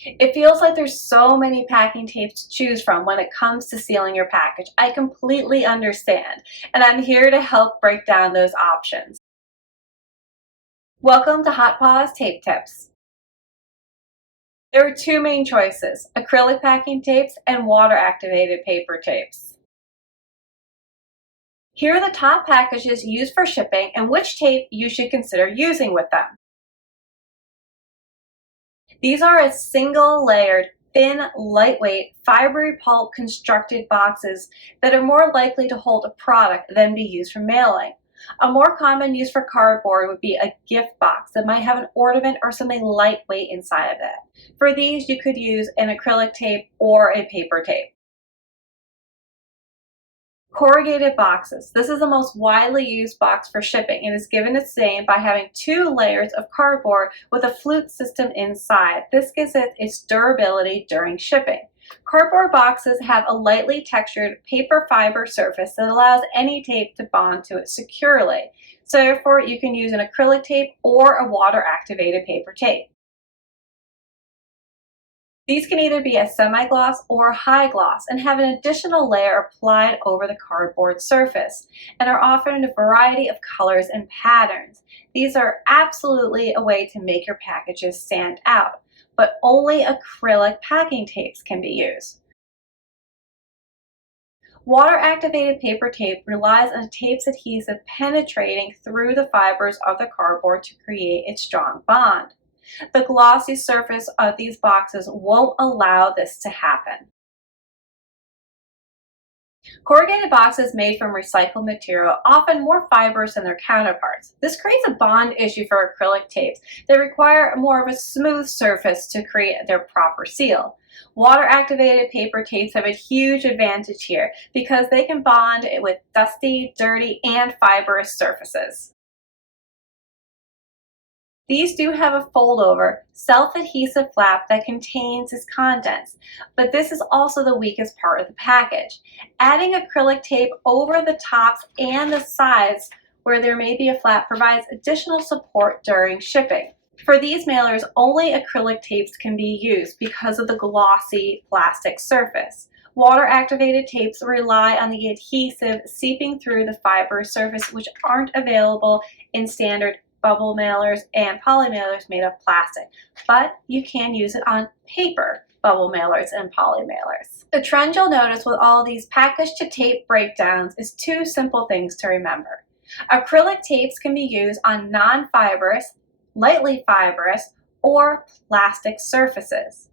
It feels like there's so many packing tapes to choose from when it comes to sealing your package. I completely understand, and I'm here to help break down those options. Welcome to Pawz Tape Tips. There are two main choices: acrylic packing tapes and water-activated paper tapes. Here are the top packages used for shipping and which tape you should consider using with them. These are a single-layered, thin, lightweight, fibery pulp constructed boxes that are more likely to hold a product than be used for mailing. A more common use for cardboard would be a gift box that might have an ornament or something lightweight inside of it. For these, you could use an acrylic tape or a paper tape. Corrugated boxes. This is the most widely used box for shipping and is given its name by having two layers of cardboard with a flute system inside. This gives it its durability during shipping. Cardboard boxes have a lightly textured paper fiber surface that allows any tape to bond to it securely. So therefore, you can use an acrylic tape or a water-activated paper tape. These can either be a semi-gloss or high gloss and have an additional layer applied over the cardboard surface and are often in a variety of colors and patterns. These are absolutely a way to make your packages stand out, but only acrylic packing tapes can be used. Water-activated paper tape relies on a tape's adhesive penetrating through the fibers of the cardboard to create a strong bond. The glossy surface of these boxes won't allow this to happen. Corrugated boxes made from recycled material are often more fibrous than their counterparts. This creates a bond issue for acrylic tapes that require more of a smooth surface to create their proper seal. Water-activated paper tapes have a huge advantage here because they can bond with dusty, dirty, and fibrous surfaces. These do have a fold-over, self-adhesive flap that contains its contents, but this is also the weakest part of the package. Adding acrylic tape over the tops and the sides where there may be a flap provides additional support during shipping. For these mailers, only acrylic tapes can be used because of the glossy plastic surface. Water-activated tapes rely on the adhesive seeping through the fiber surface, which aren't available in standard bubble mailers and poly mailers made of plastic, but you can use it on paper bubble mailers and poly mailers. The trend you'll notice with all these package to tape breakdowns is two simple things to remember. Acrylic tapes can be used on non-fibrous, lightly fibrous, or plastic surfaces.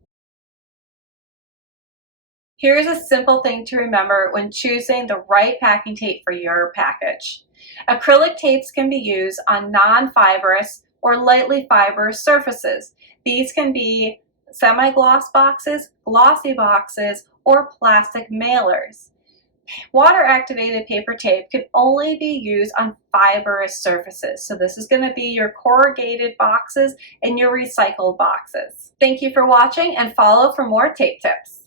Here's a simple thing to remember when choosing the right packing tape for your package. Acrylic tapes can be used on non-fibrous or lightly fibrous surfaces. These can be semi-gloss boxes, glossy boxes, or plastic mailers. Water-activated paper tape can only be used on fibrous surfaces. So this is going to be your corrugated boxes and your recycled boxes. Thank you for watching and follow for more tape tips.